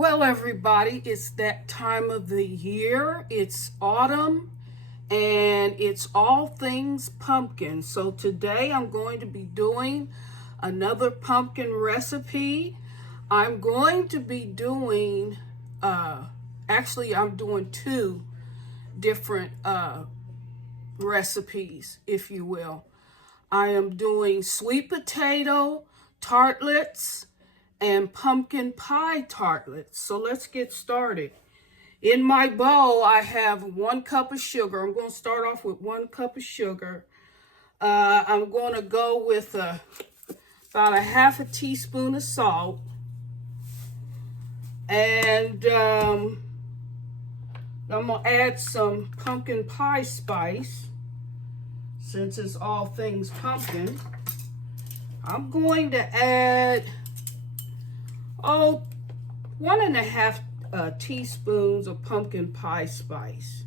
Well, everybody, it's that time of the year. It's autumn and it's all things pumpkin. So today I'm going to be doing another pumpkin recipe. I'm going to be doing, I'm doing two different recipes, if you will. I am doing sweet potato tartlets and pumpkin pie tartlets. So let's get started. In my bowl, I have 1 cup of sugar. I'm going to start off with 1 cup of sugar. I'm going to go with about a 1/2 teaspoon of salt. And I'm going to add some pumpkin pie spice. Since it's all things pumpkin, I'm going to add 1.5 teaspoons of pumpkin pie spice.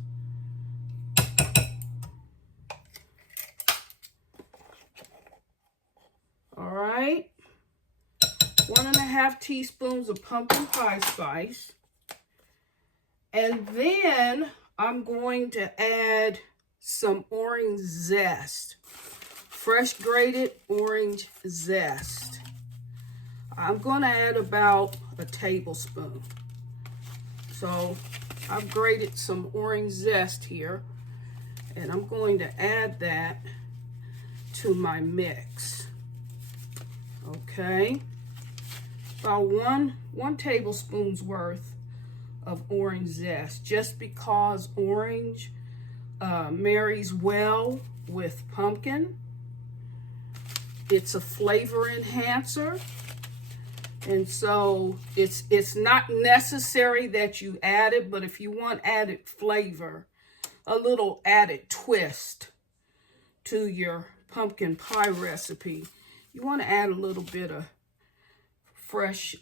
All right, 1.5 teaspoons of pumpkin pie spice. And then I'm going to add some orange zest, fresh grated orange zest. I'm going to add about a tablespoon. So I've grated some orange zest here, and I'm going to add that to my mix. Okay, about one tablespoon's worth of orange zest, just because orange marries well with pumpkin. It's a flavor enhancer. And so it's not necessary that you add it, but if you want added flavor, a little added twist to your pumpkin pie recipe, you want to add a little bit of fresh,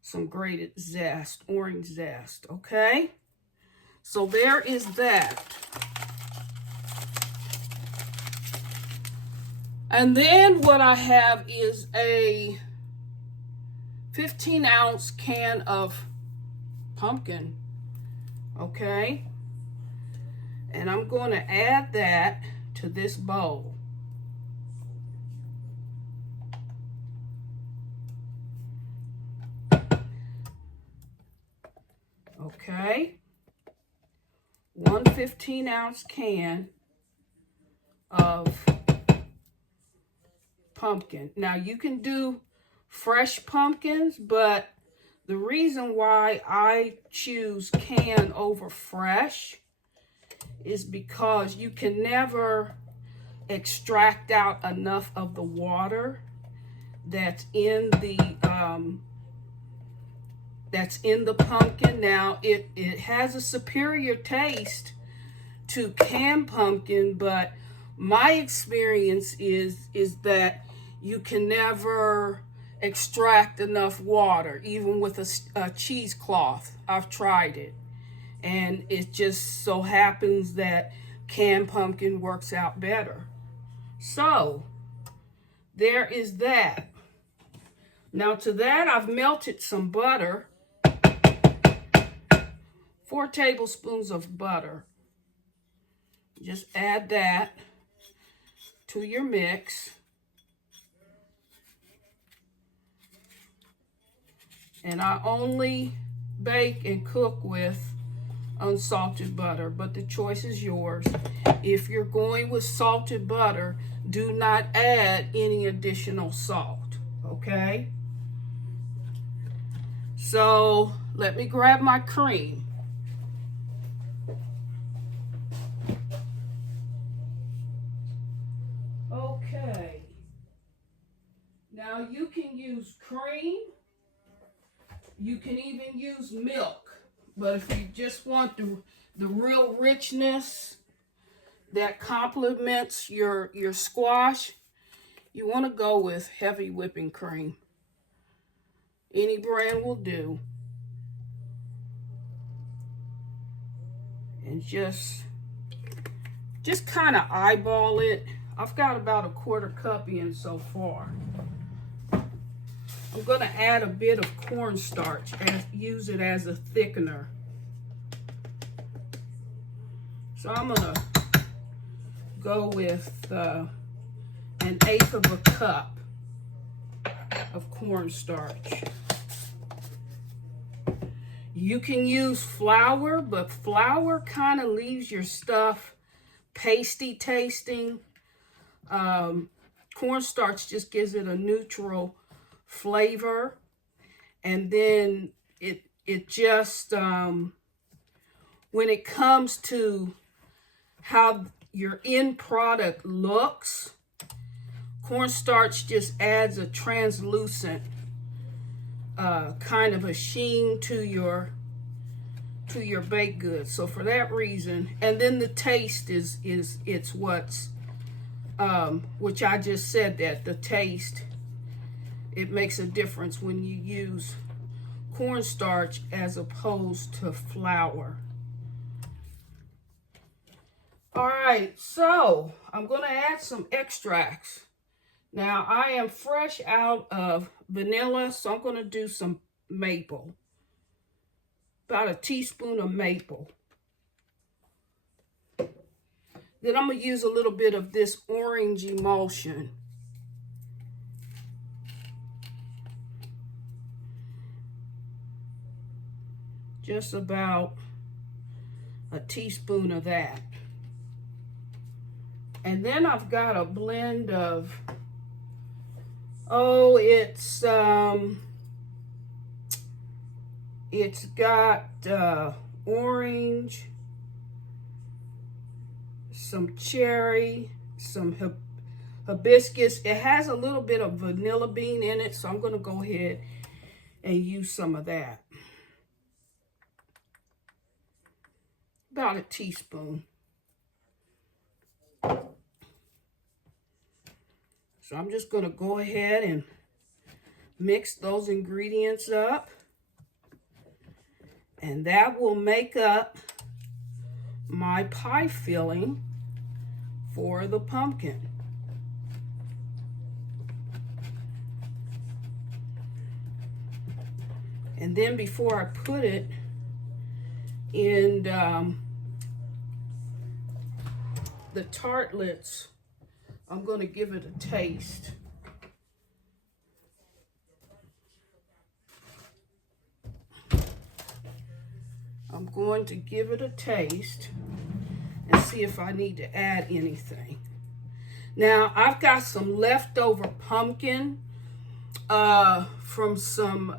some grated zest, orange zest, okay? So there is that. And then what I have is a 15-ounce can of pumpkin, okay? And I'm going to add that to this bowl. Okay, 1 15-ounce can of pumpkin. Now you can do fresh pumpkins, but the reason why I choose can over fresh is because you can never extract out enough of the water that's in the pumpkin. Now it has a superior taste to canned pumpkin, but my experience is that you can never extract enough water, even with a cheesecloth. I've tried it, and it just so happens that canned pumpkin works out better. So there is that. Now to that, I've melted some butter, 4 tablespoons of butter. Just add that to your mix. And I only bake and cook with unsalted butter, but the choice is yours. If you're going with salted butter, do not add any additional salt, okay? So let me grab my cream. Okay. Now you can use cream. You can even use milk, but if you just want the real richness that complements your squash, you want to go with heavy whipping cream. Any brand will do. And just kind of eyeball it. I've got about a 1/4 cup in so far. I'm going to add a bit of cornstarch and use it as a thickener. So I'm going to go with 1/8 of a cup of cornstarch. You can use flour, but flour kind of leaves your stuff pasty tasting. Cornstarch just gives it a neutral flavor, and then it just when it comes to how your end product looks, cornstarch just adds a translucent kind of a sheen to your baked goods. So for that reason, and then the taste it's what's which I just said, that the taste, it makes a difference when you use cornstarch as opposed to flour. All right, so I'm going to add some extracts. Now, I am fresh out of vanilla, so I'm going to do some maple. About a teaspoon of maple. Then I'm going to use a little bit of this orange emulsion. Just about a teaspoon of that. And then I've got a blend of, it's got orange, some cherry, some hibiscus. It has a little bit of vanilla bean in it, so I'm going to go ahead and use some of that. About a teaspoon. So I'm just going to go ahead and mix those ingredients up. And that will make up my pie filling for the pumpkin. And then before I put it in the tartlets, I'm going to give it a taste. I'm going to give it a taste and see if I need to add anything. Now, I've got some leftover pumpkin from some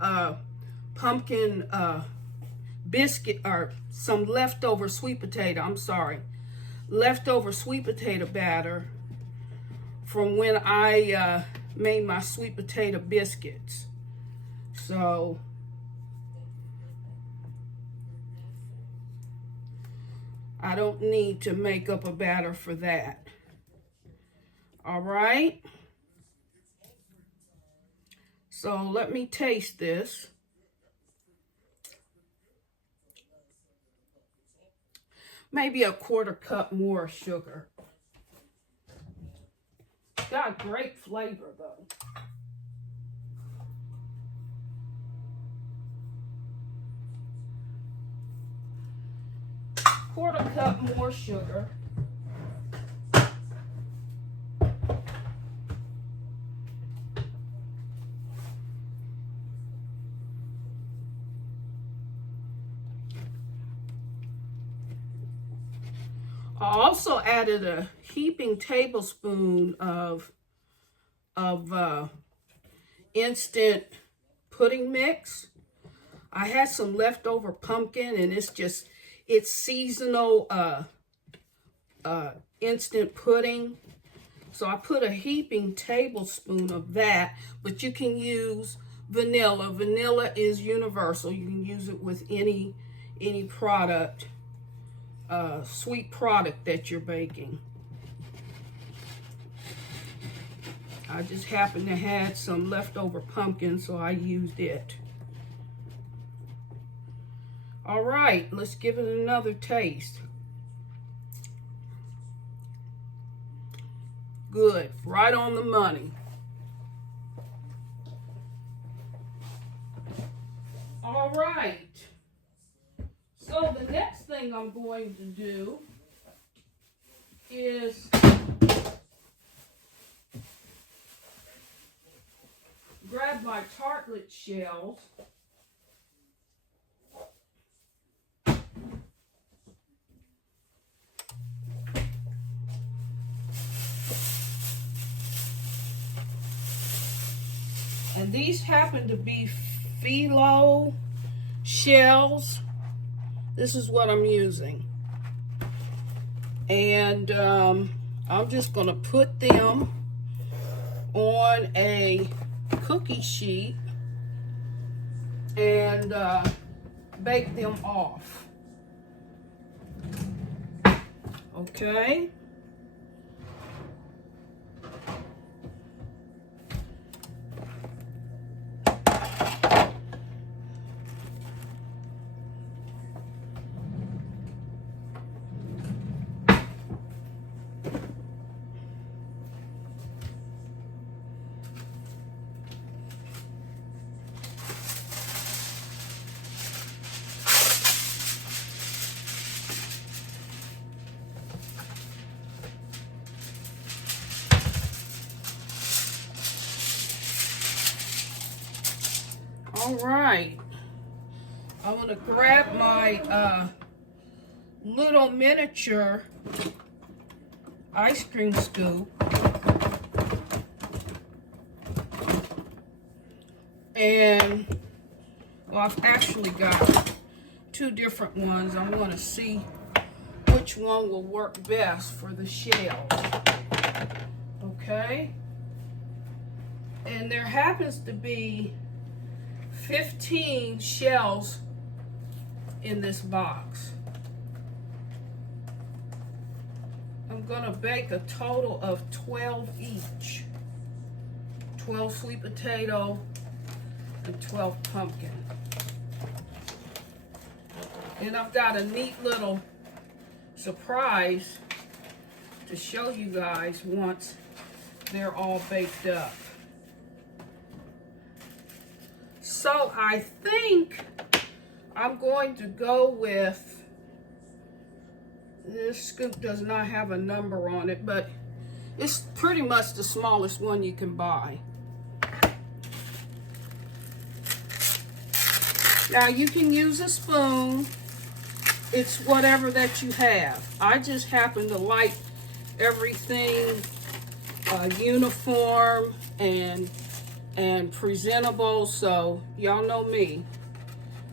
pumpkin biscuit, or some leftover sweet potato, leftover sweet potato batter from when I made my sweet potato biscuits. So I don't need to make up a batter for that. All right. So let me taste this. Maybe a 1/4 cup more sugar. Got great flavor though. Quarter cup more sugar. I also added a heaping tablespoon of instant pudding mix. I had some leftover pumpkin, and it's seasonal instant pudding. So I put a heaping tablespoon of that, but you can use vanilla. Vanilla is universal. You can use it with any product, sweet product that you're baking. I just happened to have some leftover pumpkin, so I used it. All right, let's give it another taste. Good, right on the money. All right. So the next thing I'm going to do is grab my tartlet shells. And these happen to be phyllo shells. This is what I'm using. And I'm just going to put them on a cookie sheet and bake them off. Okay. All right, I'm going to grab my little miniature ice cream scoop and well, I've actually got two different ones. I want to see which one will work best for the shells. Okay, and there happens to be 15 shells in this box. I'm going to bake a total of 12 each. 12 sweet potato and 12 pumpkin. And I've got a neat little surprise to show you guys once they're all baked up. So I think I'm going to go with, this scoop does not have a number on it, but it's pretty much the smallest one you can buy. Now you can use a spoon. It's whatever that you have. I just happen to like everything uniform and presentable, so y'all know me.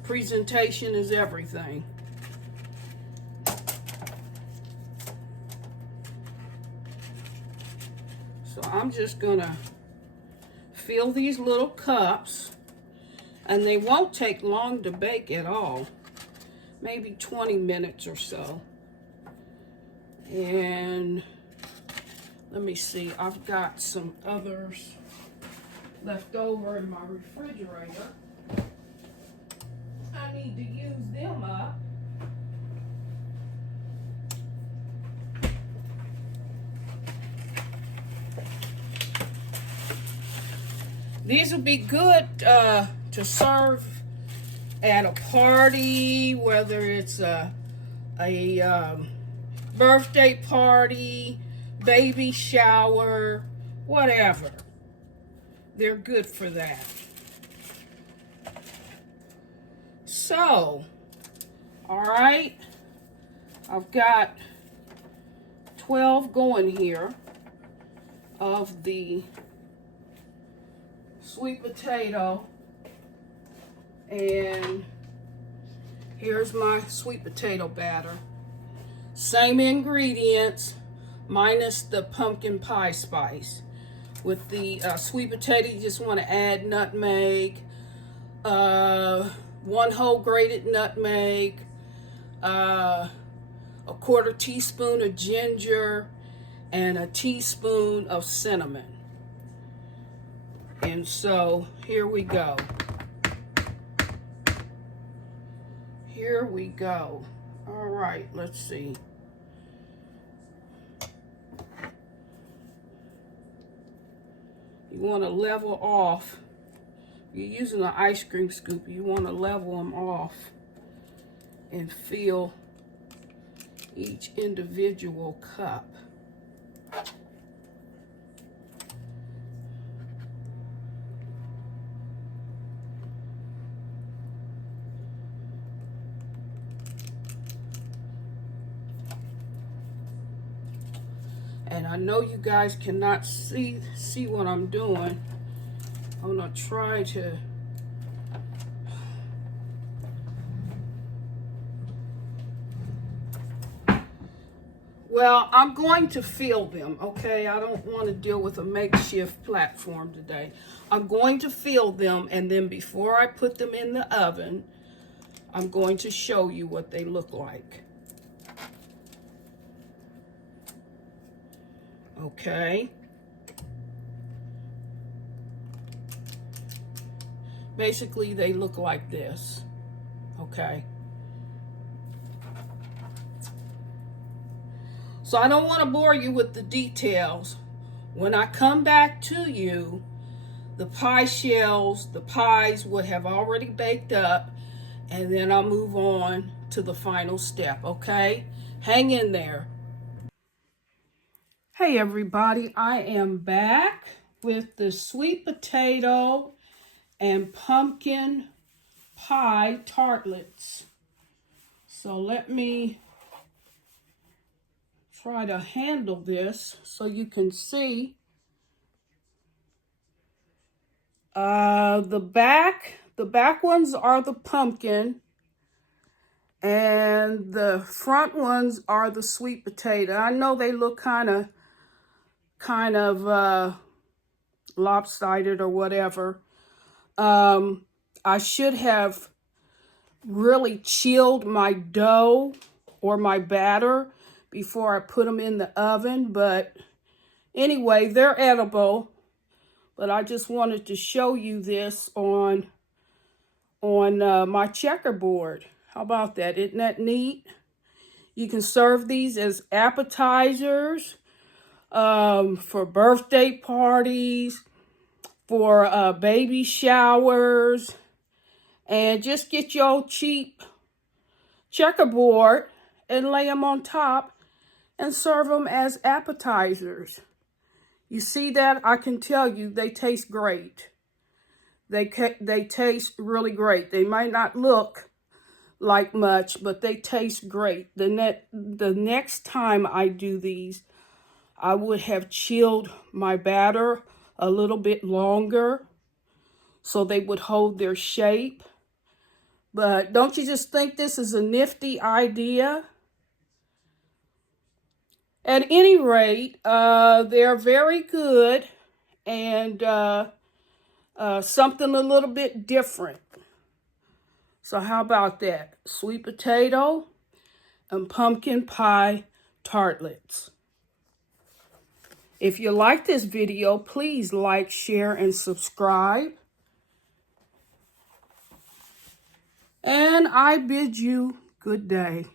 Presentation is everything. So I'm just gonna fill these little cups, and they won't take long to bake at all. Maybe 20 minutes or so. And let me see, I've got some others left over in my refrigerator. I need to use them up. These would be good to serve at a party, whether it's a birthday party, baby shower, whatever. They're good for that. So, all right, I've got 12 going here of the sweet potato, and here's my sweet potato batter. Same ingredients, minus the pumpkin pie spice. With the sweet potato, you just want to add nutmeg, 1 whole grated nutmeg, a 1/4 teaspoon of ginger, and a teaspoon of cinnamon. And so here we go. Here we go. All right, let's see. You want to level off you're using an ice cream scoop, you want to level them off and fill each individual cup. And I know you guys cannot see what I'm doing. I'm gonna try to well, I'm going to fill them, okay? I don't want to deal with a makeshift platform today. I'm going to fill them, and then before I put them in the oven, I'm going to show you what they look like. Okay. Basically, they look like this, okay? So I don't want to bore you with the details. When I come back to you, the pie shells, the pies would have already baked up, and then I'll move on to the final step, okay? Hang in there. Hey everybody, I am back with the sweet potato and pumpkin pie tartlets. So let me try to handle this so you can see. The back ones are the pumpkin, and the front ones are the sweet potato. I know they look kind of lopsided or whatever. I should have really chilled my dough or my batter before I put them in the oven, but anyway, they're edible. But I just wanted to show you this on my checkerboard. How about that? Isn't that neat? You can serve these as appetizers, for birthday parties, for baby showers, and just get your cheap checkerboard and lay them on top and serve them as appetizers. You see that? I can tell you they taste great. They taste really great. They might not look like much, but they taste great. The next time I do these, I would have chilled my batter a little bit longer so they would hold their shape. But don't you just think this is a nifty idea? At any rate, they're very good, and something a little bit different. So how about that? Sweet potato and pumpkin pie tartlets. If you like this video, please like, share, and subscribe. And I bid you good day.